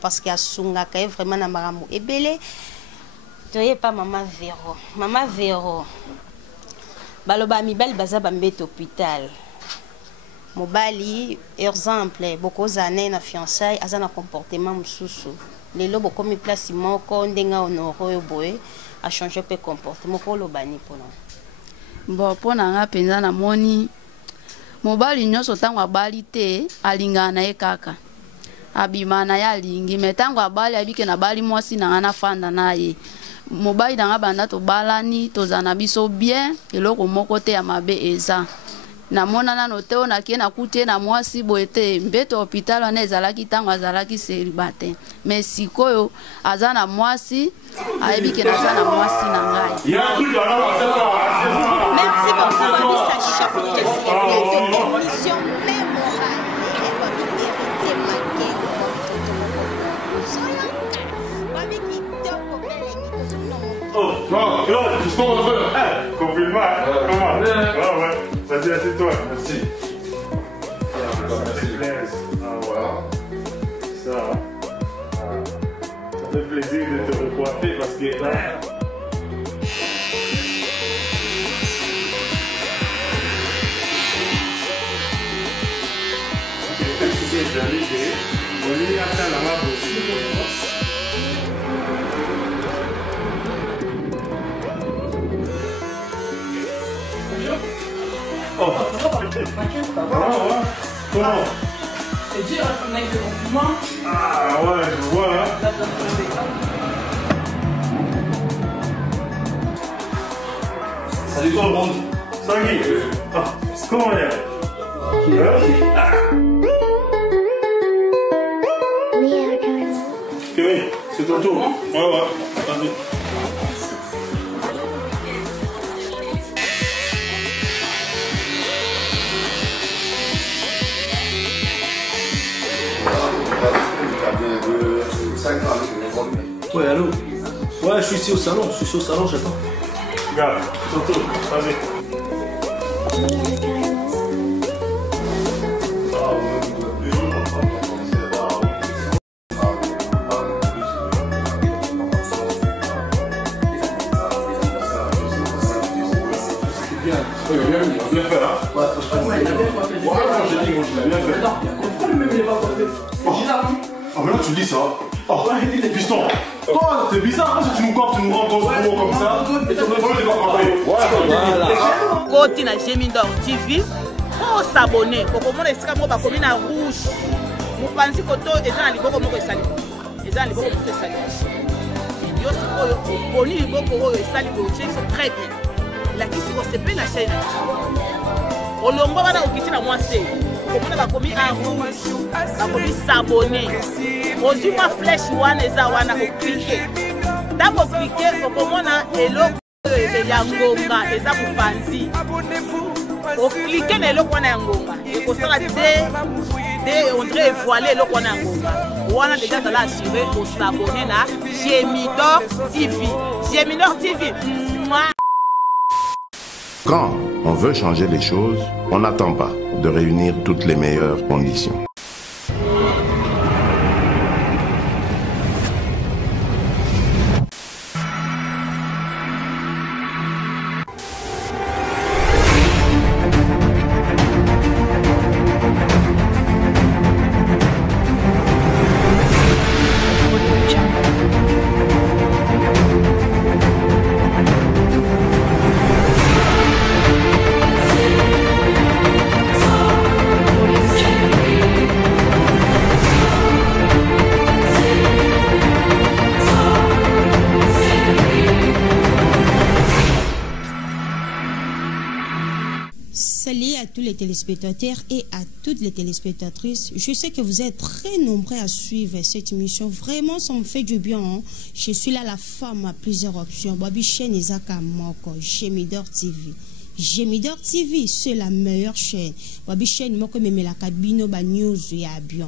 parce qu'il y a Sunga qui est vraiment na maramou et belé tu es pas maman Véro baloba mi bal baza bambet hôpital mobali exemple beaucoup années na fiançailles azana comportement mususu lelo beaucoup mi place moko ndenga honoro boy a changer pe comportement ko lobani pona bon pona nga penza na moni mobali nyonso tango abali te alingana na ye kaka abimana ya lingi metango abali abike na bali mwasi na ngana fanda na ye mobali na nga banda to balani tozana biso bien eloko moko te ya mabe eza na mona na noteo na kie na kutie na mwasi boete mbeto hôpital wana ezalaki tango azalaki célibataire mais sikoyo aza na mwasi ayebike na aza na mwasi na ngai. Merci beaucoup Babisa chef de commission mémorale et votre héritier marqué oh, non, tu te confirme. Comment? Ouais. Vas-y, assieds-toi. Merci. Ça fait plaisir de te recoiffer parce que là. Oh, comment? C'est dur à ton avec le confinement. Ah ouais, je vois. Hein. Salut tout le monde. Salut. Ah, comment est-ce? Kevin, c'est ton tour. Ouais. Vas-y. Ouais, allô? Ouais, je suis ici au salon, j'attends. Regarde, ton tour, vas-y. Bien fait, hein? Ouais, franchement, il a bien fait. Ouais, j'ai dit, il a bien fait. Pourquoi lui-même il est pas porté? C'est bizarre, non? Ah, mais là, tu dis ça. Oh, piston. Toi, c'est bizarre, parce que tu nous coiffes, tu nous rends comme ça. Et tu ne pas coiffé. Côté na Gemidor TV, pour s'abonner, pour que mon escam va comme na rouge. Vous pensez que tout est dans les bocaux moko sali. Et dans les bocaux moko sali. Yo c'est quoi yo boni les bocaux yo sali ko c'est très bien. La qui c'est bien la chaîne. Olongo bana okiti na mwase. Comment va commis en rouge. Va commis s'abonner. Aujourd'hui ma flèche wana eza wana ko cliquer. D'abord cliquer pour comment na eloko ya ngonga eza mupanzi oklique na eloko wana ya ngonga ekosala de ondre voilé eloko wana ya ngonga wana deja zala assuré osabone na Gemidor TV. Gemidor TV. Quand on veut changer les choses, on n'attend pas de réunir toutes les meilleures conditions. Salut à tous les téléspectateurs et à toutes les téléspectatrices. Je sais que vous êtes très nombreux à suivre cette émission. Vraiment, ça me fait du bien. Hein? Je suis là, la femme à plusieurs options. Babi chaîne Isaka Moko, Gemidor TV. Gemidor TV, c'est la meilleure chaîne. Babi chaîne Moko me la cabine ba news ya bien.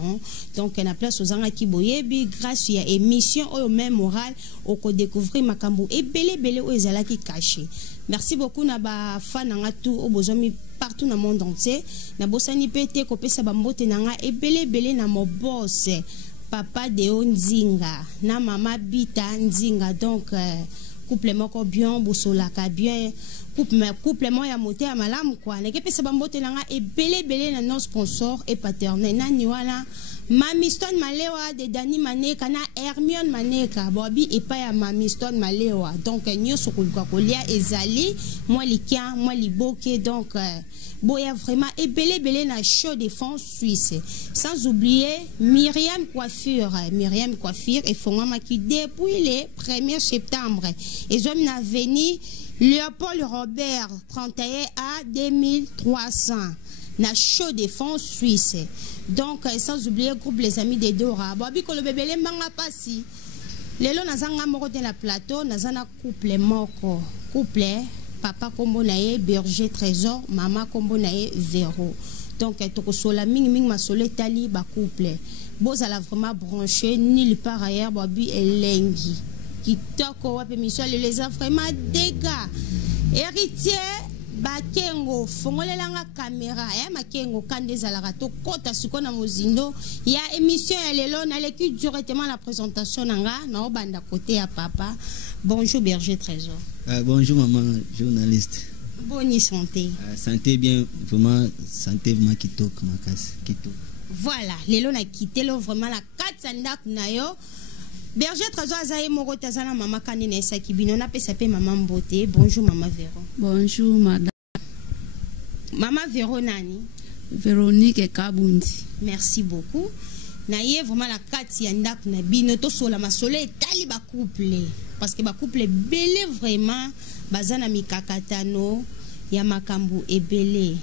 Donc on a place aux gens qui boyebi grâce à émission au même moral au ko découvrir makambo et belé aux ezala qui caché. Merci beaucoup na ba fan nga tout au bozomi partout dans le monde entier. Na bosani pete ko pesa ba mbote nanga e belé na mo boss papa Deo Nzinga na mama Bita Nzinga. Donc couple moko bien bosolaka bien couple mo ya moté ya malamu kwa neke pesa bambote nanga ebele na nos sponsor et paternel nani wana Mami Stone Malewa de Dani Maneka na Hermione Maneka bobi epa ya Mami Stone Malewa. Donc nyoso koluka kolia ezali moi likia moi liboke. Donc boya vraiment ebele na show de fond suisse. Sans oublier Myriam Coiffure et fongama qui depuis le 1er septembre et hommes na veni Léopold Robert 31 à 2300 na show de fond suisse. Donc sans oublier groupe les amis de Dora bobi ko le bébé mbanga pasi lelo nazanga moko te na plateau nazana couple moko couple papa kombo nae Berger Trésor mama kombo nae Véro. Donc tokosola mingi masolo tali ba couple bozala vraiment branché ni par ailleurs bobi elengi kitoko wape misole les a vraiment dégâts héritier Bakengo fongolelanga caméra makengo kande zalaka to kota sikona mozindo ya émission ya lelo na l'équipe directement la présentation nanga na obanda côté ya papa. Bonjour Berger Trésor. Bonjour maman journaliste. Bonne santé. Santé bien vraiment santé vraiment kitoko makasi kitoko. Voilà, lelo na quitté lo vraiment la 4 ndak na yo. Berger Trésor azaye moko tazana mama kanine esaki bino na pesa pe maman Mbote. Bonjour maman Véro. Bonjour madame. Maman Véro nani? Véronique Kabundi. Merci beaucoup. Naye vraiment la carte ya ndak na bino to sola masolo etali ba couple parce que ba couple belé vraiment bazana mikakatano ya makambu ebele.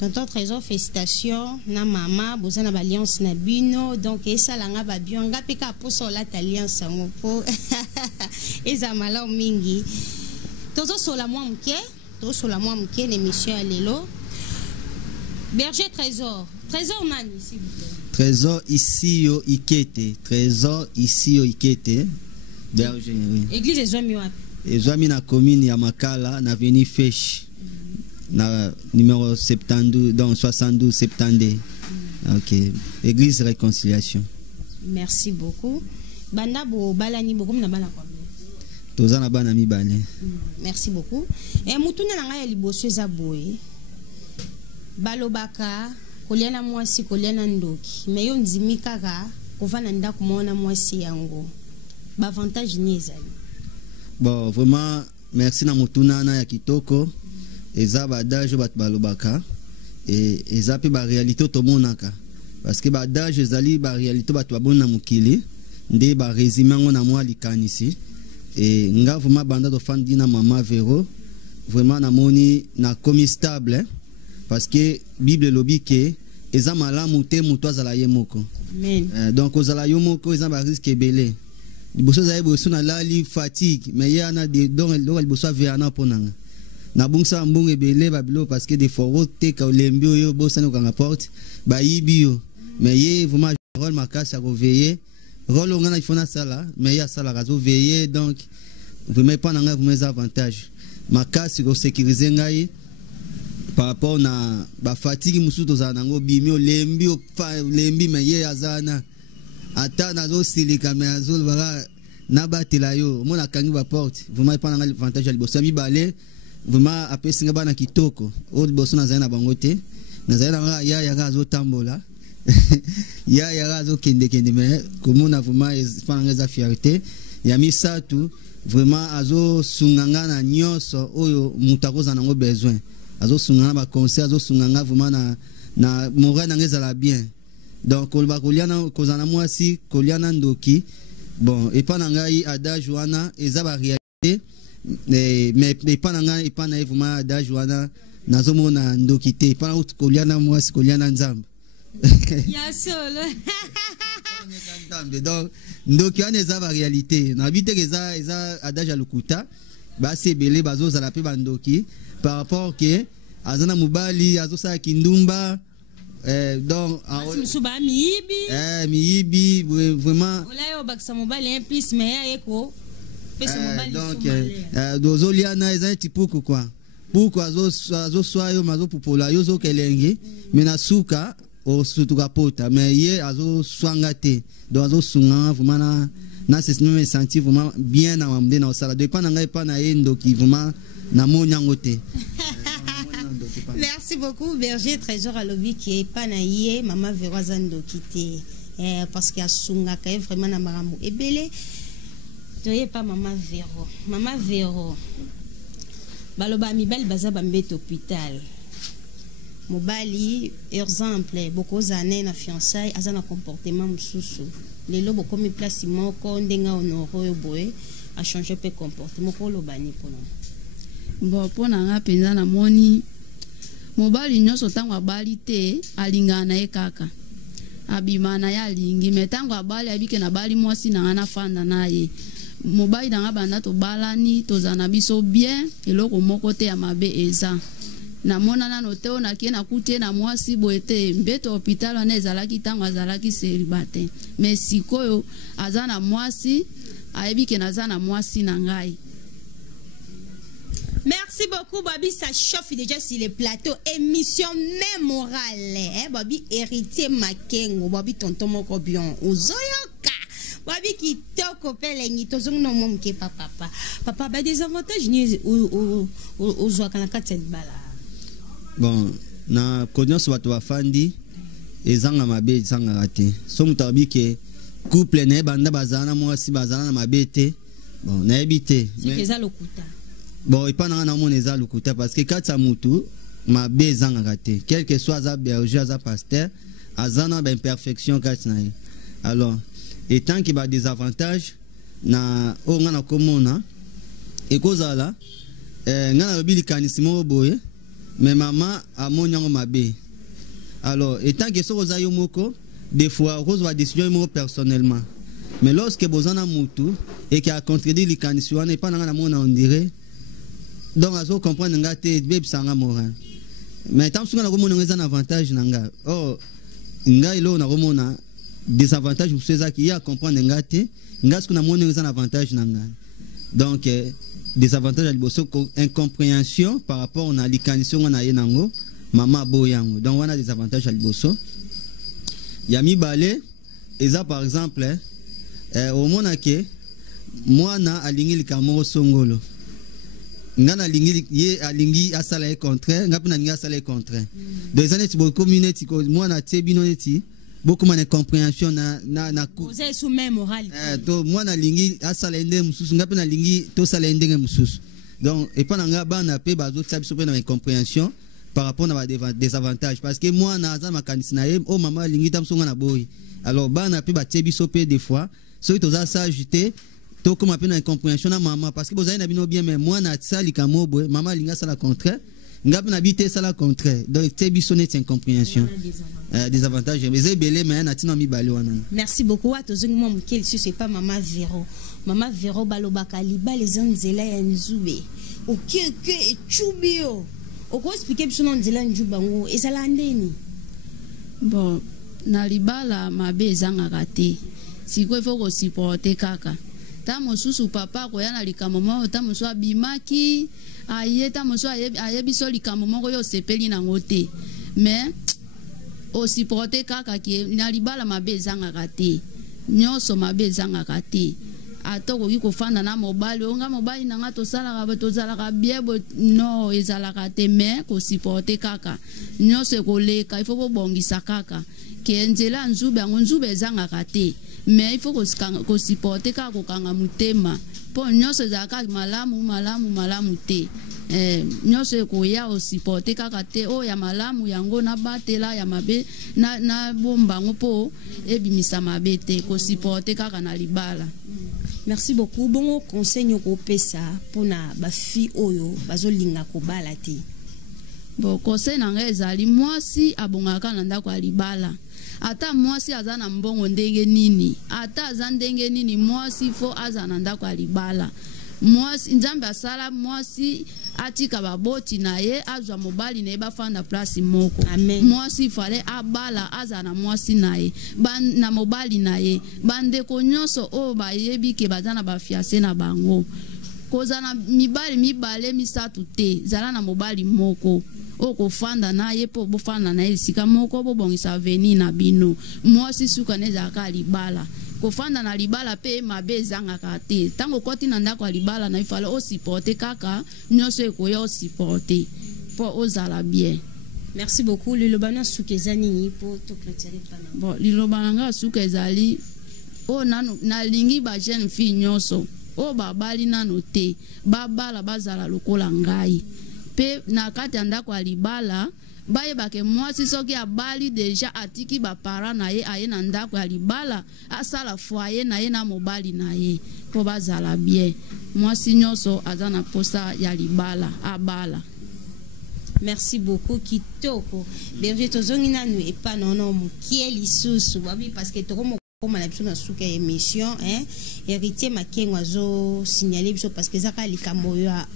Tonton Trésor félicitations na mama bozana ba alliance na bino donc esalanga ba bien nga peka poso la alliance ngo po eza malo mingi. Tozo sola mwa mke l'émission à l'élo. Berger Trésor nani s'il vous plaît. Trésor ici yo ikete. Trésor ici yo ikete. Berger oui. Église ezwami wapi? Ezwami na commune ya Makala na avenue Fesh. Na numéro 72 donc 72 72. OK. Église Réconciliation. Merci beaucoup. Banda bo balani beaucoup na bala kwa. Tozana bana mibale. Merci beaucoup. Et mutuna nanga ya liboso eza boye. Balobaka koliana mwasi koliana ndoki. Mais yo ndimi kaka kovana ndako mona mwasi yango. Ba avantage ni ezali. Bon, vraiment merci na mutuna na ya kitoko. Eza badage bat balobaka et eza pe ba réalité to monaka. Parce que badage ezali ba réalité bat babona mukili nde ba résumé ngo na mwa likanisi. Et nga vraiment banda de fan dina mama Véro vraiment na moni na komi stable parce que Bible lobi ke eza malamu te muto azala ye moko. Amen. Donc ozala yo moko eza ba risque ebele. Liboso za liboso na lali fatigue mais ya na de donc liboso veana ponanga. Na bungsa mbunge ebele babilo parce que des fois te ka lembi yo bosana ko nga porte ba yibio mais ye vraiment rôle makasa ko veiller rôle on a il faut na sala mais ya sala razo veiller donc vous mettez pas dans vos avantages makasi ko sécuriser ngai par rapport na ba fatigue musuto za nango bimio lembi mais ye azana ata nazo silika mais azol bala na batela yo mona kangi ba porte vous mettez pas dans avantage liboso mi balé vraiment apesi nga bana kitoko o liboso na zaina bangote na zaina ya gazo tambola ya razo kende mais comme on a vraiment pas fierté ya misatu vraiment azo sunganga na nyoso oyo mutakoza nango besoin azo sunganga ba conseil azo sunganga vraiment na moral nangeza la bien donc kolba koliana kozana mwasi koliana ndoki bon et pas ngai adage wana eza ba réalité mais pas ngai pas na vraiment adage wana nazomona ndoki te pas na koliana mwasi koliana nzambe. Ya solo. Donc ndoki wana eza ba réalité na bite eza adage ya lokuta ba sebele bazo za la pe bandoki par rapport que azana mubali azo sa kindumba donc musuba miyibi vraiment ola yo baksa mubali plus mais ya eko pesa mubali donc dozo liana eza tipuku quoi pourquoi azo soyo mazo popola yo zo kelenge mais na suka au surtout capota mais hier azo swangate donc azo sunga vraiment na c'est me sentir vraiment bien na mamde na sala dépend na ngai pa na endo qui vraiment na monyangote. Merci beaucoup Berger Trésor Alobi qui est pas na yé maman Véro Zando quitté parce qu'il y a sunga quand vraiment na maramou et belé toye pas maman Véro baloba mi belle baza bambet hôpital mobali exemple beaucoup d'années na fiançailles azana comportement mususu lelo beaucoup mi place moko ndenga honoro boye a changer pe comportement ko lobani pona bon pona nga penza na moni mobali nyoso tango abali te alingana ye kaka abimana ya lingi metango abali abike na bali mwasi na ngana fanda naye mobali na banda to balani tozana biso bien eloko moko te ya mabe eza na mona na noteo na kie na kutie na mwasi boete mbeto hôpital wana ezalaki tango azalaki célibataire mais sikoyo azana mwasi ayebike na zana mwasi na ngai. Merci beaucoup, Babi. Ça chauffe déjà sur les plateaux. Émission mémorale. Babi, héritier Makengo. Babi, tonton moko bien. Ozoyoka. Babi, qui toko pelengi. Tozong no mom ke papa. Papa, bah, des avantages ni au zoakana cette bala. Bon, na connaissance watu wafandi. Ezanga mabe, ezanga rate. Somme tabi ke couple ne banda bazana mwasi bazana na mabete. Bon, na ebite. C'est ça le kuta. Bon, il pas na mon eza lukuta parce que quand ça mutu ma bezanga raté quel que soit za berger za pasteur azana ben imperfection quand na alors étant qu'il va des avantages na o ngana komona e kozala ngana bili kanisimo boye mais maman a monyango mabe alors étant que so za yomoko des fois rose va décision mo personnellement mais lorsque bozana mutu et qui a contredit les kanisimo n'est pas na mona on dirait. Donc, à ce comprendre, ngate bébé sanga moral. Mais tant que nous avons un avantage, nanga. Oh, nga ilo na romona désavantage pour ceux qui a comprendre ngate. Nga ce qu'on a un avantage nanga. Donc, désavantage à l'bosso incompréhension par rapport à l'icanition on a yenango, maman boyango. Donc, on a des avantages à l'bosso. Yami balé, et ça par exemple, au monake, moi na alingi likamoro songolo. Ngana lingi ye alingi asala e contraire ngapina lingi asala e contraire deux années ti beaucoup minute ko moi na tebino neti beaucoup man compréhension na ko vous êtes sous même morale to moi na lingi asala ende mususu ngapina lingi to sala ende mususu donc et pas nga bana pe bazo tsabiso pe na compréhension par rapport à des avantages parce que moi na za makanisi na ye oh maman lingi tamsonga na boy alors bana pe ba tsebiso pe des fois so to za s'ajouter comme appelle une incompréhension à maman parce que vous avez n'abino bien mais moi na ça likamo boy maman linga ça la contraire ngap na bité ça la contraire donc c'est bisonné c'est incompréhension des avantages mais c'est belé mais na tino mi bali wana. Merci beaucoup à tous nous mon quel c'est pas maman Véro balobaka liba les anzela ya nzube o que chubio o ko expliquer biso nzela njubango ezala ndeni bon na libala mabe ezanga kate siko ifo ko supporter kaka tamo susu papa ko yana likamo mo tamo so abimaki aye tamo so aye biso likamo mo yo sepeli na ngote mais o supporter kaka ki na libala mabe zanga kate nyoso mabe zanga kate atoko ki ko fanda na mobali onga mobali na ngato sala ka to sala ka biebo no ezala kate mais ko supporter kaka nyoso ko leka ifo ko bongisa kaka kenzela nzube zanga kate mais il faut que supporter ka ko kanga mutema po nyoso zaka malamu te nyoso ko ya o supporter ka kate o ya malamu yango na batela ya mabe na bomba ngopo ebimisa mabe te ko supporter ka na libala. Merci beaucoup. Bon conseil ko pesa pona ba fi oyo bazolinga ko balati. Bon conseil na ngezali mwasi abongaka na ndako ya libala. Ata mwasi azana mbongo ndenge nini ata azandenge nini mwasi fo azana ndako alibala mwasi nzambe asala mwasi atika baboti na ye azwa mobali na ye bafanda place moko mwasi fale abala azana mwasi na ye na mobali na ye bandeko nyonso o bayebi ke bazana bafiase na bango kozana mibale misatu te zala na mobali moko okofanda na ye po bofanda na ye sika moko bobongisa avenir na bino mwasi suka nezalaka libala kofanda na libala pe mabe ezangaka te ntango okoti na ndako ya libala na ifale osiporte kaka nyonso ekoya osiporte po ozala bien. Merci beaucoup. Liloba na suka ezali nini po toclôturer pana? Bon, liloba nanga suka ezali o nanu nalingi ba jeune fille nyonso o babali nano te babala bazala lokola ngai pe na kati ya ndako ya libala bayebake mwasi soki abali deja atiki bapara na ye aye na ndako ya libala asala foye na ye na mobali na ye po bazala bien. Mwasi nyonso aza na posa ya libala abala. Merci beaucoup kitoko. Berger tozongi nanu epa nono mukie lisusu babi parce que tokomo koma na biso na suka émission hein héritier makengo azo signaler biso parce que zaka likambo ya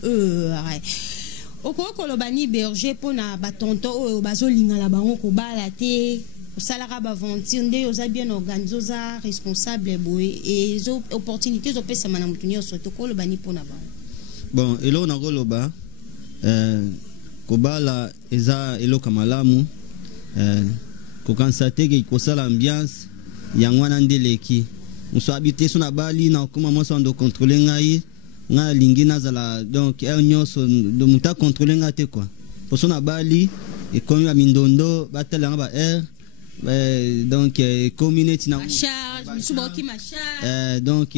okoko lobani berger pona batonto oyo bazolingala bango kobala te osalaka baventure nde oza bien organisé oza responsable boye et zo opportunité zopesama na mutu nyonso tokolobani pona bango. Bon elo na koloba kobala eza eloka malamu kokansate ke kosala ambiance yango wana ndeleki muso habité so na bali na koma mo so ndo contrôler ngai nga lingi nazala donc nyonso do muta contrôler nga te quoi poso na bali e komi ya mindondo batala nga ba donc community na charge musuboki ma charge donc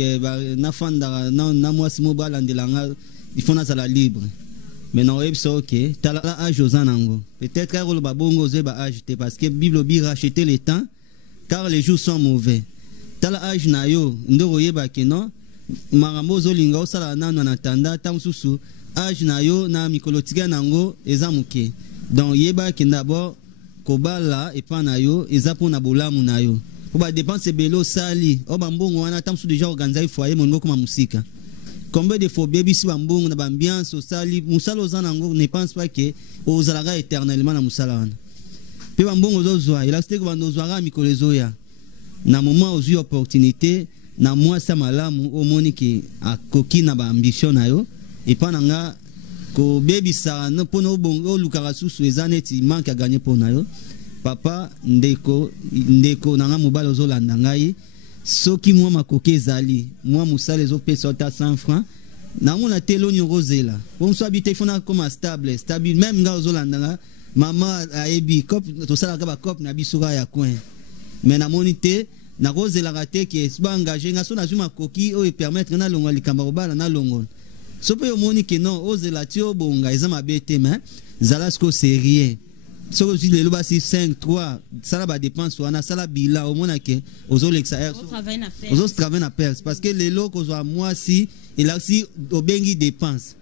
na fanda na mwasi mo bala ndelanga il faut nazala libre. Maintenant, ok, tu as l'âge aux anango. Peut-être que le babongo zeba ajouté parce que Bible dit racheter le temps car les jours sont mauvais. Tu as l'âge na yo, ndoro yeba ke non, marambo zolinga osala nanu na tanda tamsusu, âge na yo na mikolotiga nango ezamuke. Donc yeba ke d'abord kobala et pa na yo ezapona bolamu na yo. Pour ba dépenser belo sali, o bambongo wana tamsu déjà organiser foyer mongo comme musika. Combien de fois bébé si bambongo na ambiance osali musala ozanango ne pense pas que ozalaga éternellement na musala wana pe bambongo zozwa il a cité que bandozwara mikolezo ya na moment ozu opportunité na moi sa malamu o moniki akoki na ba ambition na yo et pa nanga ko bébé sa no pono bongo lukara susu ezaneti manque à gagner pour na yo papa ndeko nanga mobala ozolanda ngai soki moi makoke ezali moi musala ezopesa ta 100 francs na mona telo nyozela bon so habiter fona comme stable même nga ozolanda maman aebi cop to sala ka ba cop na bisura ya coin mais na monité na kozela raté que ba engagé nga so na juma koki o permettre na longo likamba robala na longo so pe omoni que non ozela tio bonga ezama bete mais zalasko sérieux so que le loba si 5 3 ça va dépense wana sala bila au mona ke ozolexa travailler na perte parce que les locaux zo moi si il a si obengi dépense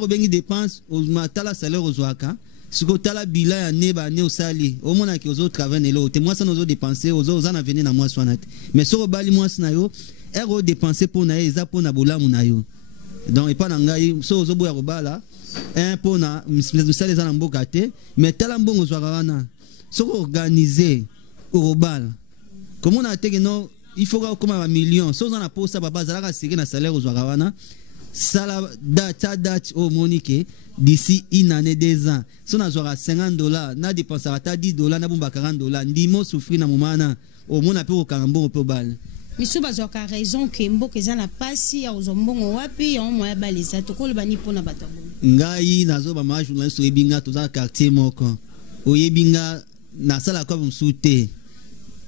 obengi dépense au matala salaire ozoaka siko tala bila ya neba ne osali au mona ke ozo travailler lo te moi ça nous dépenser ozo na venir na moi swana mais so bali moi na yo dépenser pour na eza pour na bolamu na yo donc et pas na ngai so ozo boya robala un pona misale za mboka te mais tala mbongo zwaka wana soko organiser urobal comment on a été que non il faut comme un million so za na posa baba zalaka sike na salaire zwaka wana sala date au monique d'ici une année 2 ans so na zwaka $50 na dépenser ata $10 na bomba $40 ndimo souffrir na momana au mona pe au kambongo pe bal. Misu bazoka raison que mboka ezana pasi ya ozombongo wapi ya moya baleza tokolo bani pona bato ngai nazo ba ma journaliste ebinga toza quartier moko oyebinga na sala ko msute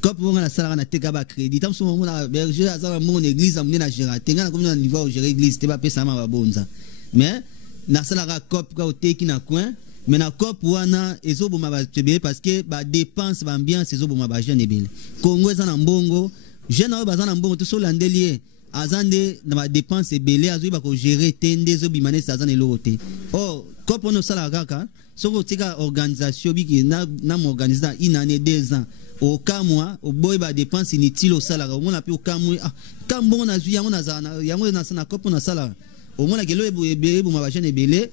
ko ponga na sala na teka ba crédit tamso mo na berger azala mo na église amune na gérer tenga na komina niveau gérer église te ba pesa ma babonza mais na sala ka cop ka oteki na coin mais na cop wana ezoboma ba tebe parce que ba dépense ba ambiance ezoboma ba jeune ebele Congo ezana mbongo jeune oyo bazana mbongo to so landelier azande na ba dépense ebele azoyi ba ko gérer tende zo bimane sa azana elote oh kopo no sala kaka soko tika organisation biki na mo organiser une année 2 ans au kamwa au boy ba dépense inutile au sala au mona pe au kamwa kambongo na zuya mona zana yango na sana kopo na sala au mona kelo ebele bo ma jeune ebele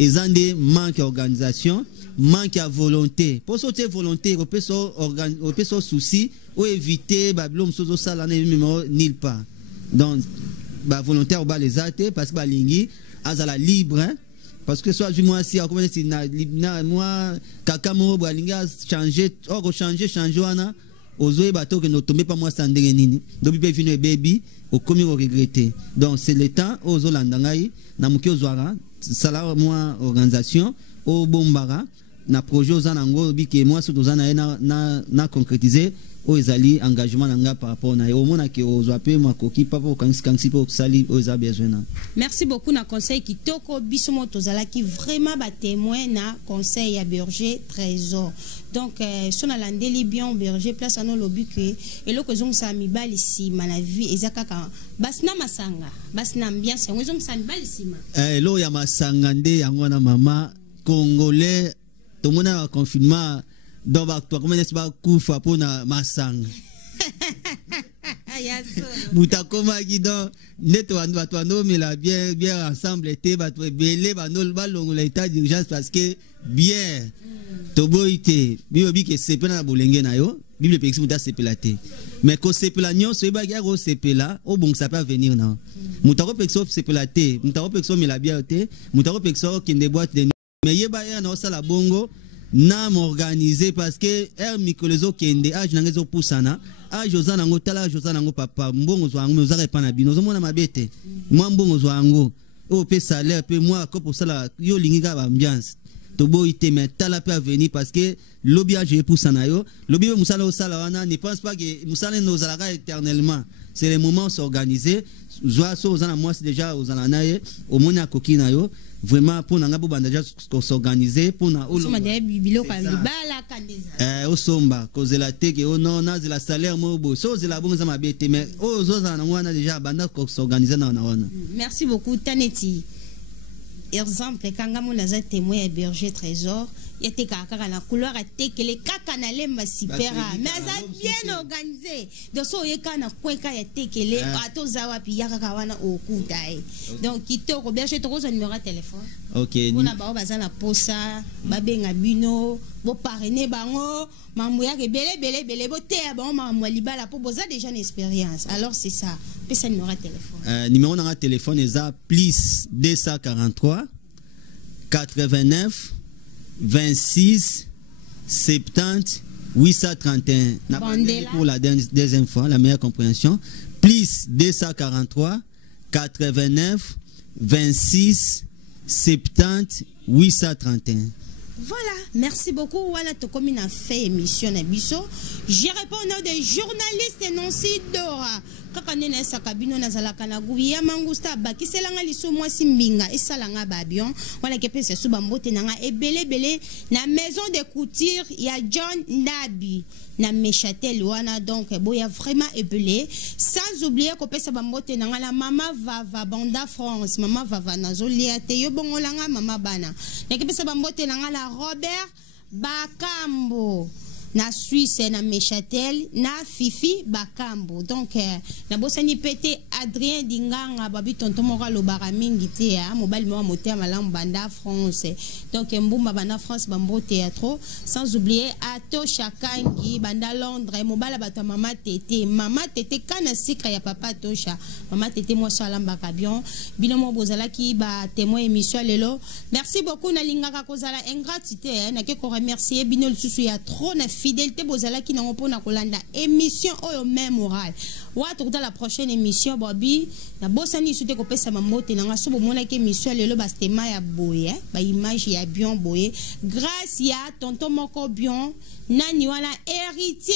ezande manque organisation manque à volonté pour sauter volonté au peso souci ou éviter bablom sozo sala na numéro nil pas donc ba volontaire ba les até parce que ba lingi azala libre hein? parce que soit moi si comment si moi kaka mo balinga changer changer wana ozoe bato que no tomber pas moi sandenge nini donc bi vino baby au commis au regretter donc c'est le temps ozo landangai na muki ozwara sala moi organisation au bombara na projet ozanango bi que moi surtout zana na concrétiser o ezali engagement nanga par rapport na au mona ke ozwa pe makoki papa kansi po sali o za besoin. Merci beaucoup na conseil qui toko bisomo tozala qui vraiment ba témoin na conseil ya berger trésor. Donc sona landeli bien berger place à nos lobby que et loko zong sa mi bali si na vie ezaka ka basna masanga basna ambiance ngozong sa mi bali si ma lo ya masanga nde yango na mama congolais to mona confinement donc comment est-ce pas kufa pona masanga mutakoma gido neto wando mela bien ensemble été bato belé banol balongo l'état d'urgence parce que bien toboité biobi que c'est pena bolenge na yo bible pexi muta sepelate mais ko sepela nyon so ba garo sepela o bon ça peut venir na mutako pexo sepelate mutako pexo mela bien té mutako pexo kinde boîte de mais yeba ya na sala bongo na m'organiser parce que mikolezo kende age nangezo pusana age ozana ngo tala age ozana ngo papa mbongo zwango ozaka pa na bino zomona mabete moi mbongo zwango o pe salaire pe moi ko pour ça yo linga ba ambiance to boité mais tala peut venir parce que lobby age pusana yo lobby musala osala wana ne pense pas que musala nos alaka éternellement c'est le moment s'organiser joa so ozana moi c'est déjà ozana naye au mona kokina yo vraiment pour nanga bobanda déjà s'organiser pour na osomba kozela teke o non na zela salaire mo bo so zela bonza mabete mais o zoza na wana déjà banda s'organiser na wana. Merci beaucoup Taneti. Exemple kanga mo naza témoin berger trésor yete kaka na couloir teke le kaka na lemba sipera mais ça bien organisé donc so yeka na kweka ya teke le ato zawa pi yaka wana okutai donc kitoko berger trésor numéro de téléphone. OK bona ba bazana posa babenga bino bo parrainer bango mamu ya belé bo te ba mamu libala po boza déjà une expérience alors c'est ça pesa numéro de téléphone. Numéro de téléphone est plus 243 89 26 70 831. Pour la deuxième fois, la meilleure compréhension. Plus 243 89 26 70 831. Voilà, merci beaucoup. Voilà, tu comme une fait émission à Bisso. Je réponds au nom des journalistes Nancy Dora. Kaka nene sakabino nazalaka na guya mangusta bakiselanga liso mwasi mbinga esalanga babion wala kepese suba mbote nanga ebele na maison de couture ya John Nabi na Mechatel wana donc boya vraiment ebele sans oublier ko pesa bambote nanga la mama Vava Banda France mama Vava nazolia te yo bongolanga mama bana na kepesa bambote nanga la Robert Bakambo na Suisse na Mechatel na Fifi Bakambo donc na bosani pété Adrien Dinganga babi tonton mora lo baramingi te ya mobile mo moteur malam banda France donc mbumba banda France bambo théâtre sans oublier Ato Chakangi banda Londres mobile bato mama tete kana sikra ya papa Tosha mama tete moi so alamba kabion bino mo bozala ki ba témoin émission lelo merci beaucoup na lingaka kozala ingratitude na ke ko remercier bino le susu ya trop na fidélité bozala ki nango pona kolanda émission oyo même moral watu kuta la prochaine émission bobi na bosani sute ko pesa mamote nanga so bomona ke émission lelo bastema ya boye ba image ya bien boye grâce ya tonton moko bien nani wana héritier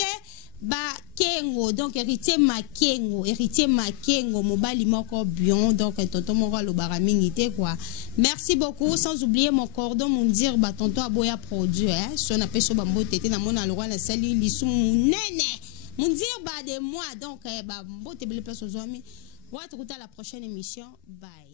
Bakengo donc héritier Makengo mobali moko bien donc tonton moko lo baramingi te quoi. Merci beaucoup sans oublier mon cordon mon dire ba tonton aboya produit son appel so bambo tete na mona lo wana sali lisu nene mon dire ba de moi donc ba mbote bele place aux hommes. Ouais, tout à la prochaine émission. Bye.